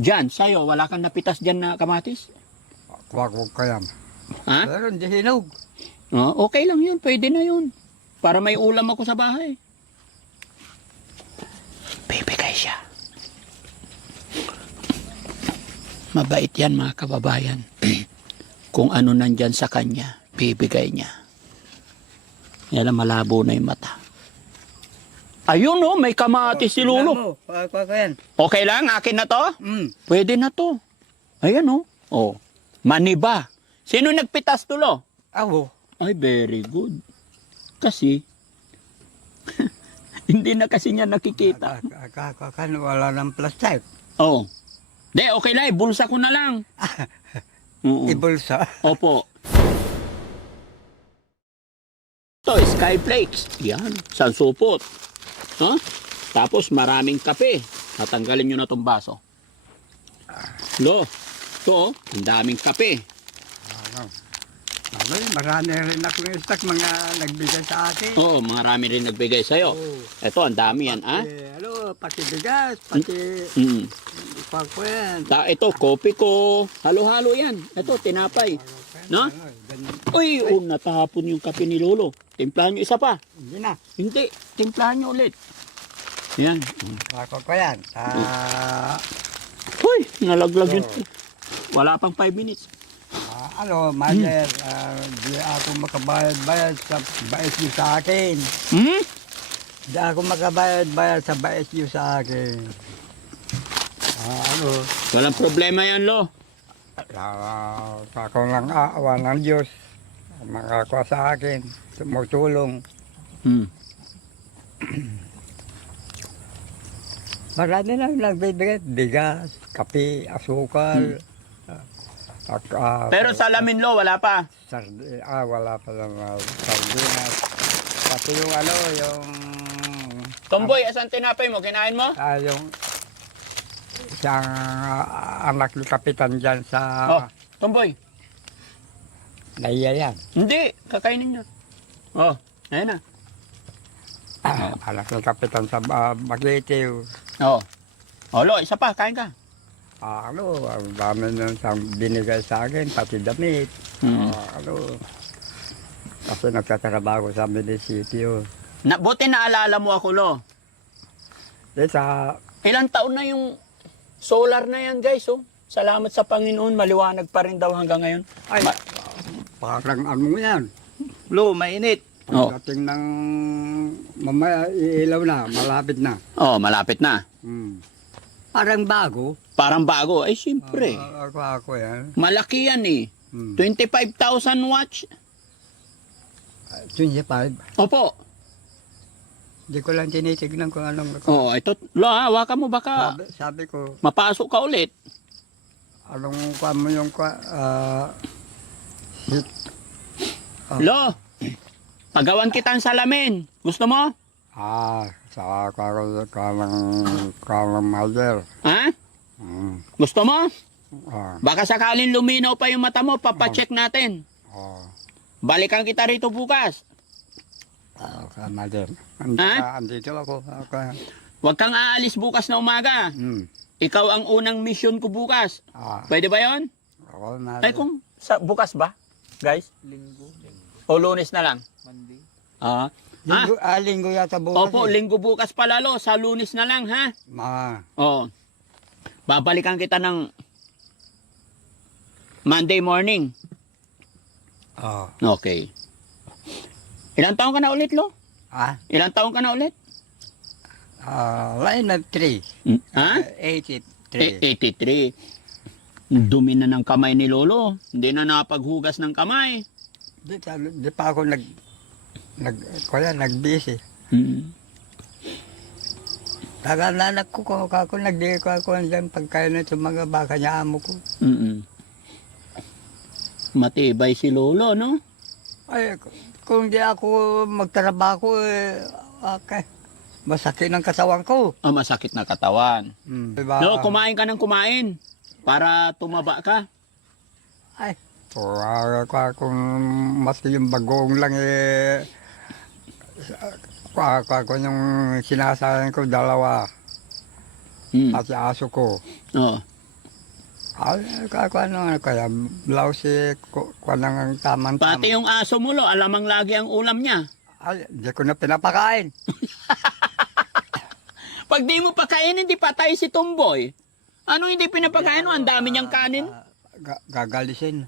Diyan, sa'yo, wala kang napitas dyan na kamatis? Wag ka yan. Ha? Pero hindi hinog. Oh, okay lang yun, pwede na yun. Para may ulam ako sa bahay. Bibigay siya. Mabait yan mga kababayan. Kung ano nandyan sa kanya, bibigay niya. Yan lang, malabo na yung mata. Ayun oh, may kamatis si Lolo. Wag ka yan. Okay lang, akin na to? Pwede na to. Ayan oh. Oh, maniba. Sino nagpitas tulo? Ako. Ay, very good. Kasi, hindi na kasi niya nakikita. Wala ng plastic. Oh. De, okay lang, bulsa ko na lang. Oo. Ibulsa. Opo. Ito, Skyflakes. Yan, sansupot. Huh? Tapos maraming kape. Tatanggalin nyo na itong baso. Lo, ito, ang daming kape. Marami rin ako ng stock mga nagbigay sa akin. Oo, marami rin nagbigay sa'yo. Ito, ang dami yan, ah? Pati bigas, pati pako yan. Ito, kopi ko. Halo-halo yan. Ito, tinapay. No? Uy, natahapon yung kape ni Lolo. Timplahan nyo isa pa. Hindi na. Hindi, timplahan nyo ulit. Yan. Pako ko yan. Uy, nalaglag yun. Wala pang 5 minutes. Mother, di ako makabayad-bayad sa bait niyo sa akin. Di ako makabayad-bayad sa bait niyo sa akin. Walang problema yan, Lo. Ako lang aawa ng Diyos. Makakuha sa akin. Tumutulong. Marami lang nagbibigay. Bigas, kape, asukal. Pero salamin, Lo, wala pa. Wala pa lang sardinas. Kasi yung yung... Tomboy, asan tinapay mo? Kinain mo? yung isang anak ni Kapitan dyan sa... Tomboy. Naiya yan. Hindi, kakainin nyo. Ayan na. Anak ni Kapitan sa Bagitiw. Lo, isa pa, kain ka. Ang dami nang binigay sa akin, pati damit. Kasi nagtatrabaho sa munisipyo. Buti naalala mo ako, Lo. Ilang taon na yung solar na yan, guys, oh. Salamat sa Panginoon, maliwanag pa rin daw hanggang ngayon. Parang ano yan. Lo, mainit. Pagdating ng mamaya, iilaw na, malapit na. Malapit na. Parang bago. Parang bago. Ay, siyempre. Ako yan. Malaki yan eh. 25,000 watts. 25. Opo. Hindi ko lang tinitignan kung anong... Ito. Lo, hawakan mo baka Sabi ko, mapasok ka ulit. anong kuha mo yung Lo, pagawan kita ng salamin. Gusto mo? sa kalang mother. Ha? Gusto mo? Baka sakaling luminaw pa yung mata mo, papacheck natin. Balikan kita rito bukas. Mother. Andito ako. Huwag kang aalis bukas na umaga. Ikaw ang unang mission ko bukas. Pwede ba yon? Ay, kung bukas ba, guys? Linggo. O Lunes na lang? Monday. Linggo yata bukas. Opo, linggo bukas pala, Lo. Sa Lunes na lang, ha? Babalikan kita ng Monday morning. Okay. Ilang taon ka na ulit, Lo? Ilang taon ka na ulit? Line of 3. 83. Dumi na ng kamay ni Lolo. Hindi na napaghugas ng kamay. Di pa ako nag-busy. Tagananak ko ako nagdi ko ako dyan pagkain sa mga baka niya amo ko. Matibay si Lolo, no? Ay, kung di ako magtrabaho, okay. Masakit ng katawan ko. Masakit na katawan. Diba? No, kumain ka ng kumain para tumaba ka. Ay, kung maski yung bagong lang ko yung sinasayang ko, 2. Pati aso ko. Ay, ano, kaya blouse ko nang tamang-tama. Pati yung aso mo, lo, alamang lagi ang ulam niya. Ay, hindi ko na pinapakain. Pag di mo pakainin, hindi patay si Tomboy. Ano hindi pinapakain mo? Ang dami niyang kanin. Gagalisin.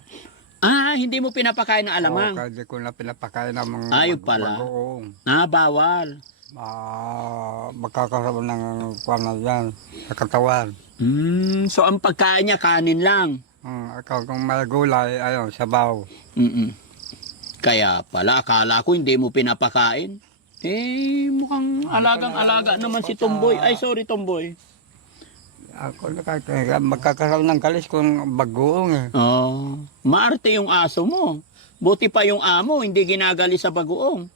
Hindi mo pinapakain ng alamang. Kaya hindi ko na pinapakain ng mga Ayun pala. bagoong. Bawal. Magkakaroon ng kwan yan sa katawan. So ang pagkain niya, kanin lang. Kung may gulay, ayun, sabaw. Kaya pala, akala ko hindi mo pinapakain. Mukhang alagang-alaga naman si Tomboy. Ay, sorry, Tomboy. Ako magkakaroon ng kalis kung bagoong. Maarte yung aso mo. Buti pa yung amo, hindi ginagali sa bagoong.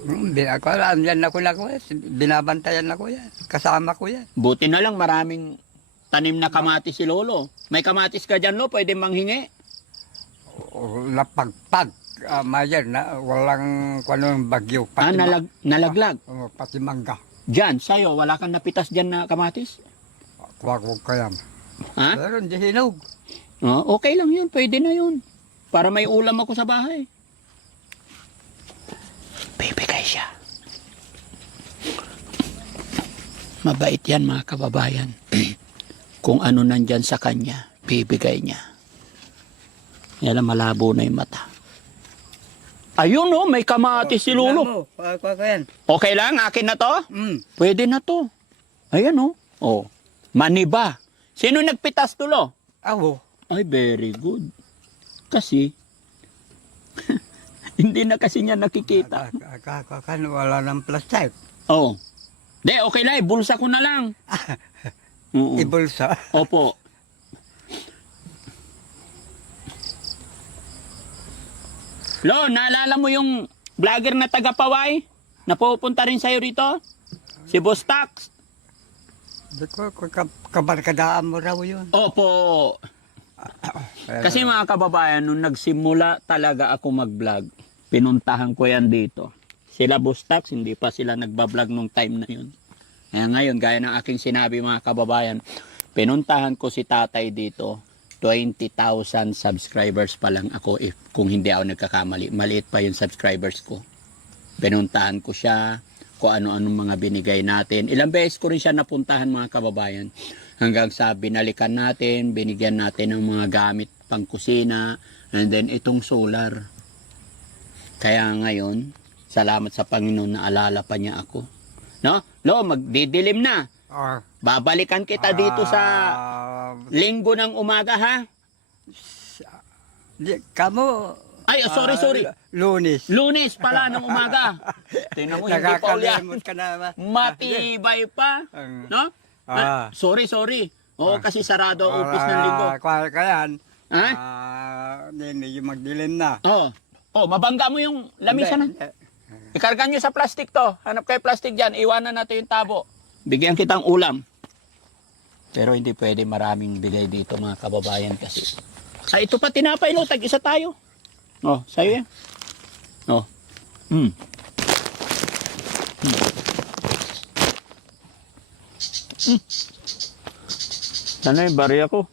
Andyan ako na ko yan. Binabantayan ako yan. Kasama ko yan. Buti na lang maraming tanim na kamatis si Lolo. May kamatis ka dyan, Lo? Pwede manghingi? Napagpag. Mayer na walang kwanong bagyo. Nalaglag. Pati mangga. Diyan, sa'yo, wala kang napitas dyan na kamatis? Kuwag ko yan. Pero hindi hinog. Okay lang yun, pwede na yun. Para may ulam ako sa bahay. Bibigay siya. Mabait yan mga kababayan. Kung ano nandyan sa kanya, bibigay niya. Yan, malabo na yung mata. Ayun may kamatis si Lolo. Okay lang, akin na to? Pwede na to. Ayan maniba. Sino nagpitas to, Lo? Ako. Ay, very good. Kasi, hindi na kasi niya nakikita. Wala ng plastic. Okay lang, bulsa ko na lang. Ibulsa? Opo. Lo, naalala mo yung vlogger na taga-Paway? Na pupunta rin sa'yo rito? Si Boss Tax? Kabarkadaan mo raw yun. Opo. Kasi mga kababayan, nung nagsimula talaga ako mag-vlog, pinuntahan ko yan dito. Sila Boss Tax, hindi pa sila nagbablog nung time na yun. Kaya ngayon, gaya ng aking sinabi mga kababayan, pinuntahan ko si tatay dito. 20,000 subscribers pa lang ako kung hindi ako nagkakamali. Maliit pa yung subscribers ko. Pinuntahan ko siya, kung ano-anong mga binigay natin. Ilang beses ko rin siya napuntahan mga kababayan. Hanggang sa binalikan natin, binigyan natin ng mga gamit pang kusina, and then itong solar. Kaya ngayon, salamat sa Panginoon na alala pa niya ako. No? Lo, magdidilim na. Babalikan kita dito sa linggo ng umaga, ha? Kamu... Ay, sorry. Lunes pala ng umaga. Tingnan mo, hindi pa ulit. Matibay pa. No? Sorry. Kasi sarado ang office ng linggo. Kaya yung magdilim na. Mabangga mo yung lamisan. Ikarga nyo sa plastic to. Hanap kayo plastic dyan. Iwanan natin yung tabo. Bigyan kitang ulam. Pero hindi pwede maraming bigay dito mga kababayan kasi. Ito pa tinapay, Lo. Tag-isa tayo. Sa'yo yan. Sana yung bari ako.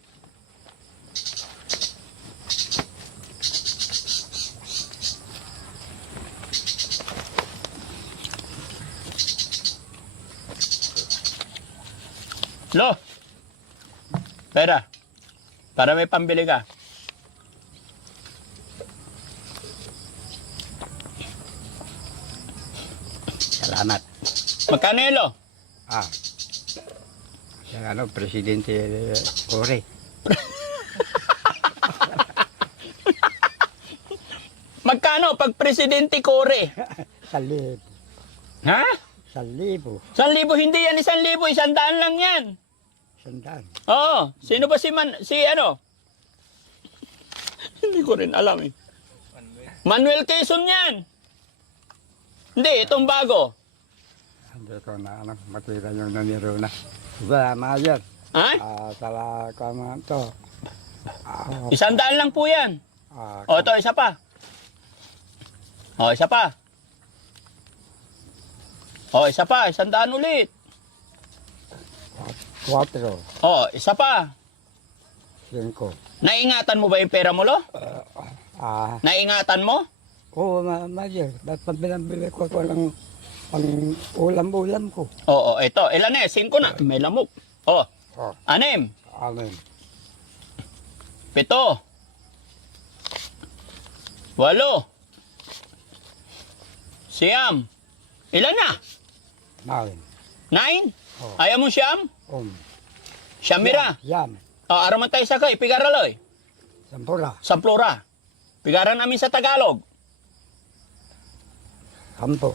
Lo, pera. Para may pambili ka. Salamat. Magkano yun, Lo? Yung Presidente Cory. Magkano pag Presidente Cory? 1,000. Ha? 1,000. 1,000, hindi yan 1,000, 100 lang yan. 100. Oo. Sino ba si Hindi ko rin alam eh. Manuel Quezon yan. Hindi, itong bago. Hindi ko na makita yung naniro na. Mayer. Ha? Sala ka man to. 100 lang po yan. Ito, isa pa. Isa pa. Isa pa, 100 ulit. 4. Isa pa. 5. Naingatan mo ba yung pera mo, Lo? Naingatan mo? Oo, Majer. Ba't pinabili ko ng pang ulam-ulam ko? Oo, ito. Ilan na 5 na. May lamok. Oh, 6. Amen. 7. 8. Siyam. Ilan na? 9. 9? Oh. Ayaw mo siyam? Siyamira. Yam. Araman tayo sa kay. Pigaraloy. Sampura. Samplura. Pigaran namin sa Tagalog. 10. 10.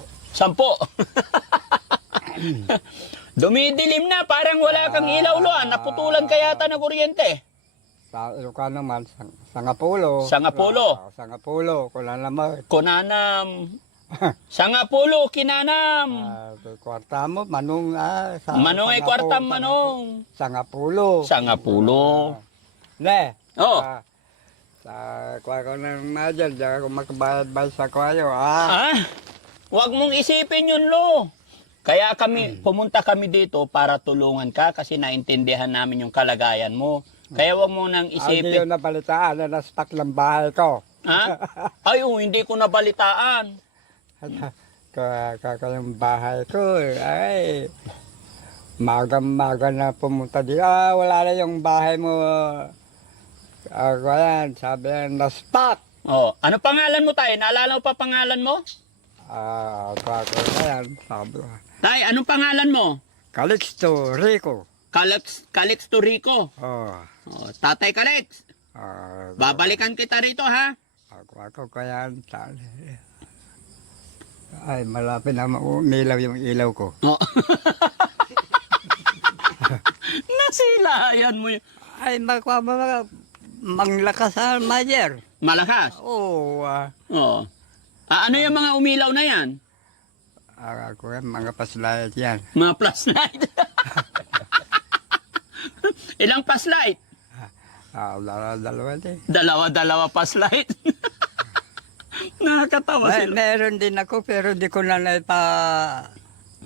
Dumidilim na. Parang wala kang ilaw, Lo. Naputulan ka yata ng kuryente. Sa Ilocano naman, Sangapulo. Sangapulo. Sangapulo. Kulanamay. Kunanam. Sangapulo, kinanam. Kwarta mo, manong. Manong ay kwartam manong. Sangapulo. Sangapulo. Ne. Oh. Sa kwa ko ng Majer, diyan ako makabayad-bayad sa kwayo. Huwag mong isipin yun, Lo. Kaya pumunta kami dito para tulungan ka kasi naintindihan namin yung kalagayan mo. Kaya huwag mo nang Hindi isipin. yun nabalitaan na nastak ng bahay ko. Ay, hindi ko nabalitaan. Yung bahay ko, ay, maga-maga na pumunta dito. Wala na yung bahay mo. Yan, sabi yan, nastak. Oh, ano pangalan mo tayo? Naalala mo pa pangalan mo? Yan, sabi ko. Tay, anong pangalan mo? Calixto Rico. Calixto Rico. Oh. Oh, Tatay Calix. Babalikan kita rito, ha? Ako kaya, ay, malapit na umilaw yung ilaw ko. Oh. Nasilayan mo yun. Ay, manglakas Majer. Malakas? Oo. Oo. Ano yung mga umilaw na yan? Ako yan, mga paslayat yan. Mga flashlight. Ilang flashlight? Dalawa din. Dalawa flashlight. Nakakatawa sila. Meron din ako, pero di ko na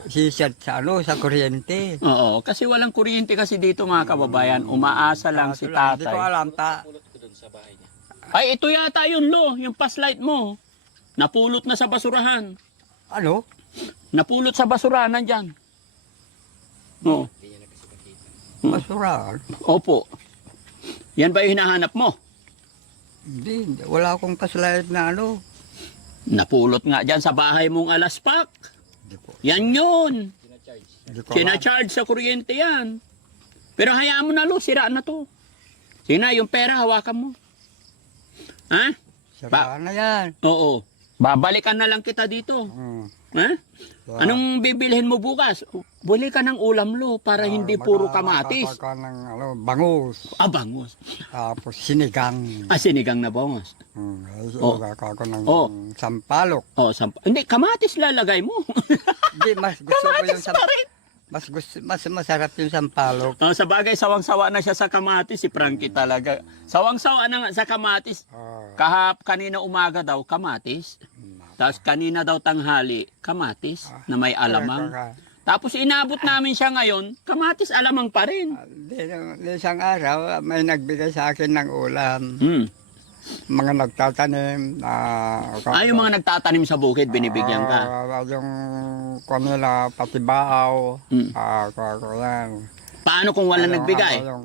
sisat sa sa kuryente. Oo, kasi walang kuryente kasi dito mga kababayan. Umaasa lang si tatay. Hindi ko alam, Ay, ito yata yun, Lo. Yung flashlight mo. Napulot na sa basurahan. Ano? Napulot sa basurahan, nandyan. Oo. Basura. Opo. Yan ba yung hinahanap mo? Hindi, wala akong paslayat na Napulot nga dyan sa bahay mong alaspak. Hindi ko, Yan yun. hindi ko alam. Kina-charge sa kuryente yan. Pero hayaan mo na, Lo. Sira na to. Sige na, yung pera, hawakan mo. Ha? Sira na yan. Oo. Babalikan na lang kita dito. Ha? Anong bibilhin mo bukas? Buli ka ng ulam, Lo, para hindi puro kamatis. Magkakaka ng bangus. Bangus. Tapos sinigang. Sinigang na bangus. Oh. Magkakaka ng Oh. sampalok. Hindi, kamatis lalagay mo. Hindi, mas gusto ko yung Kamatis pa rin. mas masarap yung sampalok. Sa bagay, sawang-sawa na siya sa kamatis, si Frankie talaga. Sawang-sawa na nga sa kamatis. Kanina umaga daw, kamatis. Tapos kanina daw tanghali, kamatis na may alamang. Tapos inabot namin siya ngayon, kamatis alamang pa rin. Isang araw, may nagbigay sa akin ng ulam. Mga nagtatanim. Yung mga nagtatanim sa bukid, binibigyan ka. Yung kanila, pati baaw. Yan. Paano kung wala nagbigay? Yung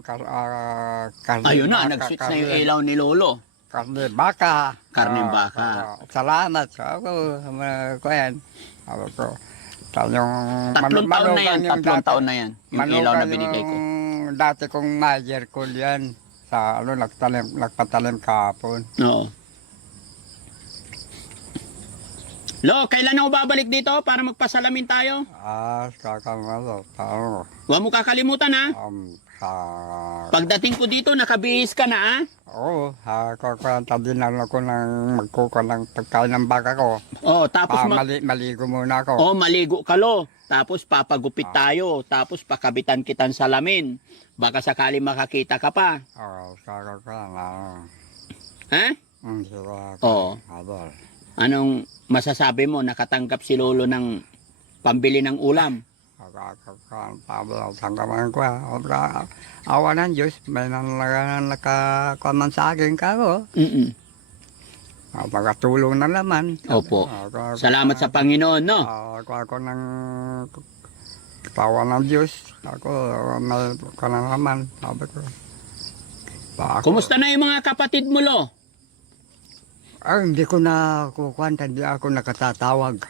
Ayun na, nag-switch na yung ilaw ni Lolo. Karne baka. Karne baka. Salamat. Ako, kuyan. Ako, tatlong taon na yan. Yung ilaw na binigay ko. Dati kong Majer ko yan. Sa nagpatalim kahapon. Oo. Lo, kailan ako babalik dito para magpasalamin tayo? Kakamalo. Huwag mo kakalimutan, ha? Pagdating ko dito, nakabihis ka na, ha? Oo, kukwenta din ako ng magkuka ng pagkain ng baka ko. Tapos maligo muna ako. Maligo ka, Lo. Tapos papagupit tayo. Tapos pakabitan kitang salamin. Baka sakali makakita ka pa. Ha? Anong masasabi mo? Nakatanggap si Lolo ng pambili ng ulam? Tanggaman ko. Awa ng Diyos, may nakakuman sa akin kako. Pagkatulong na naman. Opo. Salamat sa Panginoon, no? Ako ng tawa ng Diyos. Ako, may ka na naman. Sabi ko. Kumusta na yung mga kapatid mo, Lo? Hindi ko na kukuhan, hindi ako nakatatawag.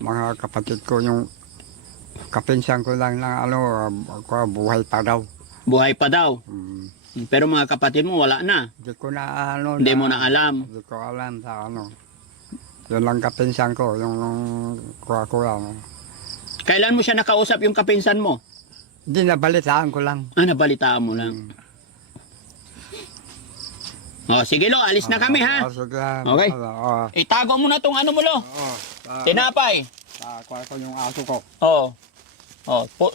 Mga kapatid ko, yung kapinsan ko lang ng ako, buhay pa daw. Buhay pa daw. Pero mga kapatid mo, wala na. Hindi ko na Hindi mo na alam. Hindi ko alam sa Yun lang kapinsan ko, yung kuha lang. Kailan mo siya nakausap yung kapinsan mo? Hindi, nabalitaan ko lang. Nabalitaan mo lang. Sige, Lo, alis na kami, ha? Sige. Okay. Itago mo na tong ano mo, Lo. Tinapay. Kuha ko yung aso ko.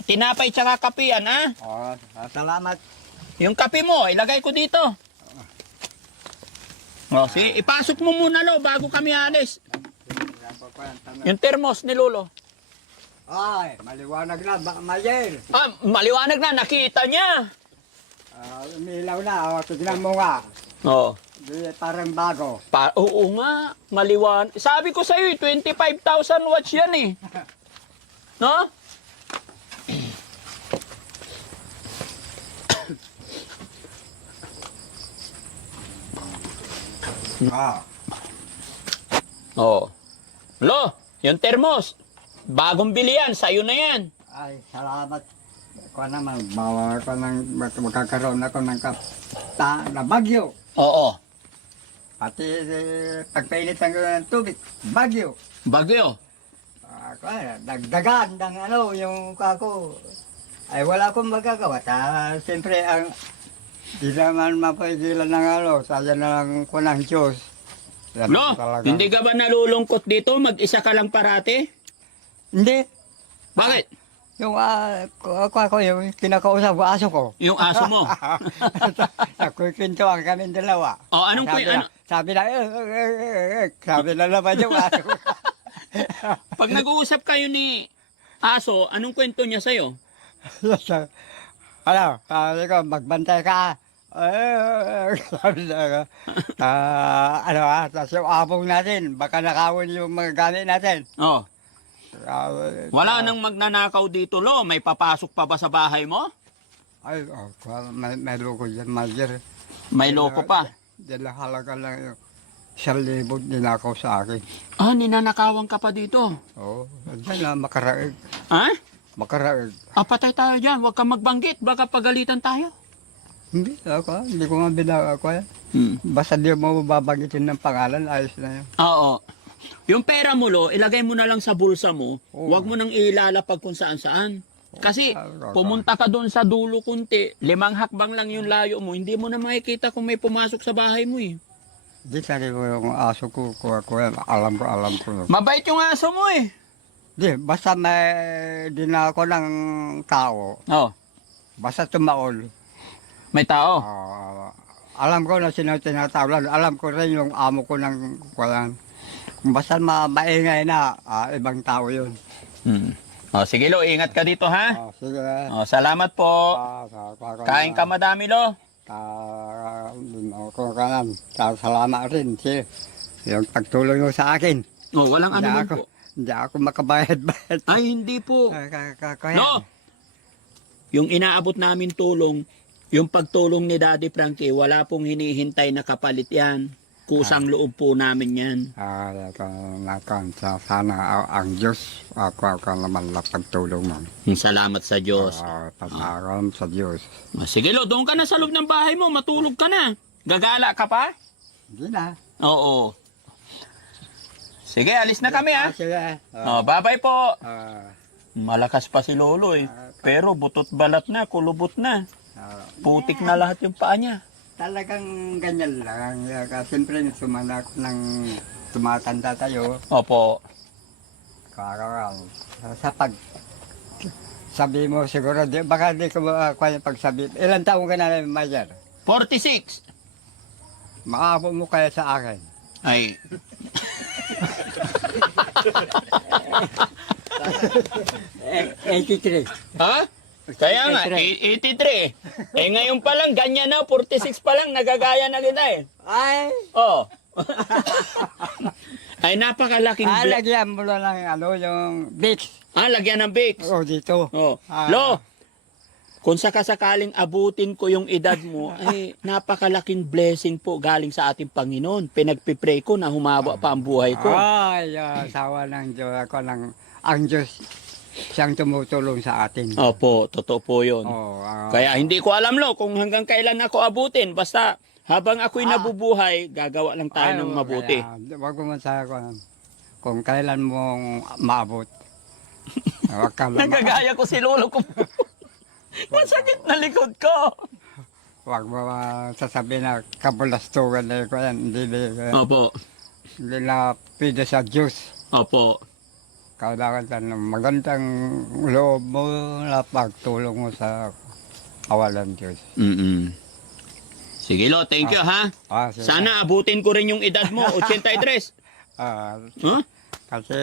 Tinapay tsaka kapian, ha? Salamat. Yung kape mo, ilagay ko dito. Sige, ipasok mo muna, Lo, bago kami alis. Yung termos ni Lolo. Ay, maliwanag na, Mayer. Maliwanag na, nakita niya. Umilaw na, tignan mo nga. Di, parang bago. Oo nga, maliwan. Sabi ko sa'yo, 25,000 watts yan eh. No? Lo, yung termos. Bagong bili yan, sa'yo na yan. Ay, salamat. Ako naman, bawa ko magkakaroon ako ng na bagyo. Oo. Pati pagpainitan ko ng tubig, bagyo. Bagyo. Ako, dagdagan ng yung ako. Ay, wala akong magagawa. Siyempre, di naman mapagilan ng saya na lang ko ng Diyos. Lo, hindi ka ba nalulungkot dito? Mag-isa ka lang parate? Hindi. Bakit? Yung yung kinakausap ko, aso ko. Yung aso mo. Nagkukwentuhan kami dalawa. Anong sabi na, sabi na naman yung aso ko. Pag nag-uusap kayo ni aso, anong kwento niya sa'yo? Sabi ko, magbantay ka. Sabi na, tapos yung abong natin, baka nakawin yung mga gamit natin. Wala nang magnanakaw dito, Lo. May papasok pa ba sa bahay mo? Ay, may loko dyan, Mayer. May loko pa? Dila halaga lang yung 1,000 ninakaw sa akin. Ninanakawan ka pa dito? Oo, dyan na, makaraig. Ha? Makaraig. Patay tayo dyan. Huwag kang magbanggit. Baka pagalitan tayo. Hindi ko nga binawa ako yan. Basta di mo babanggitin ng pangalan, ayos na yun. Oo. Yung pera mo, Lo, ilagay mo na lang sa bulsa mo. Huwag mo nang ilalapag kung saan-saan. Kasi pumunta ka doon sa dulo kunti, 5 hakbang lang yung layo mo, hindi mo na makikita kung may pumasok sa bahay mo eh. Di sabi ko yung aso ko, kuha, alam ko. Mabait yung aso mo eh. Di, basta may dinako ng tao, basta tumaol. May tao? Alam ko na tinatawlan, alam ko rin yung amo ko ng kuwan. Basta maingay na, ibang tao yun. Sige, Lo, ingat ka dito, ha? Sige. Salamat po. Kain ka madami, Lo. Salamat rin. Yung pagtulong mo sa akin. Walang ano man po. Hindi ako makabayad-bayad. Ay, hindi po. Lo, yung inaabot namin tulong, yung pagtulong ni Daddy Frankie, wala pong hinihintay na kapalit yan. Kusang loob po namin yan. Sana ang Diyos, ako naman lang pagtulong mo. Salamat sa Diyos. Pag-aram sa Diyos. Sige, Lo, doon ka na sa loob ng bahay mo, matulog ka na. Gagala ka pa? Hindi na. Oo. Sige, alis na kami, ha? Sige. Bye-bye po. Malakas pa si Lolo eh. Pero butot balat na, kulubot na. Putik na lahat yung paa niya. Talagang ganyan lang. Siyempre, tumatanda tayo. Opo. Sa sabi mo siguro, baka di ko kaya pagsabi. Ilan taong ka na, Mayer? 46. Maabo mo kaya sa akin. Ay. 83. Ha? Kaya nga, 83. Eh ngayon pa lang, ganyan na, 46 pa lang, nagagaya na kita eh. Ay, Oh. Ay, napakalaking lagyan mo lang ng ano, yung Vicks. lagyan ng Vicks. O, dito. Oh. Ah. Lo, kung sakasakaling abutin ko yung edad mo, ay napakalaking blessing po galing sa ating Panginoon. Pinagpipray ko na humaba pa ang buhay ko. Ay, sawa ng Diyos. Ang Diyos, siyang tumutulong sa atin. Opo, totoo po yun. Oh, Kaya hindi ko alam lo kung hanggang kailan ako abutin. Basta habang ako'y nabubuhay, gagawa lang tayo ng mabuti. Huwag mo sa kung kailan mong maabot. Huwag ka lang. Nagagaya ko si lolo ko. Masakit na likod ko. Huwag mo sasabihin na kabulastugan na ko yan. Opo, Hindi na pwede sa Diyos. opo. Kailangan ka ng magandang loob mo na pagtulong mo sa kawalan Diyos. Sige lo, thank you ha. Sige. Sana abutin ko rin yung edad mo, 83. Huh? Kasi,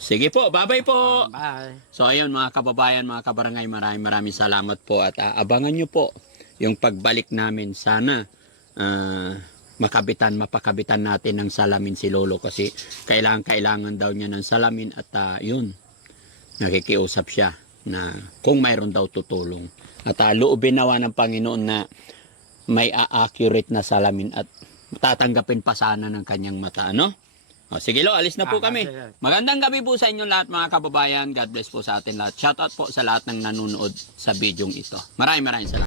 Sige po, bye-bye po. bye. So ayun mga kababayan, mga kabarangay, maraming salamat po at abangan nyo po yung pagbalik namin. Sana mapakabitan natin ng salamin si Lolo kasi kailangan daw niya ng salamin at yun, nakikiusap siya na kung mayroon daw tutulong. At loobin nawa ng Panginoon na may accurate na salamin at tatanggapin pa sana ng kanyang mata, ano? O, sige lo, alis na po kami. Sige. Magandang gabi po sa inyo lahat mga kababayan. God bless po sa atin lahat. Shoutout po sa lahat ng nanonood sa bidyong ito. Maraming salamat.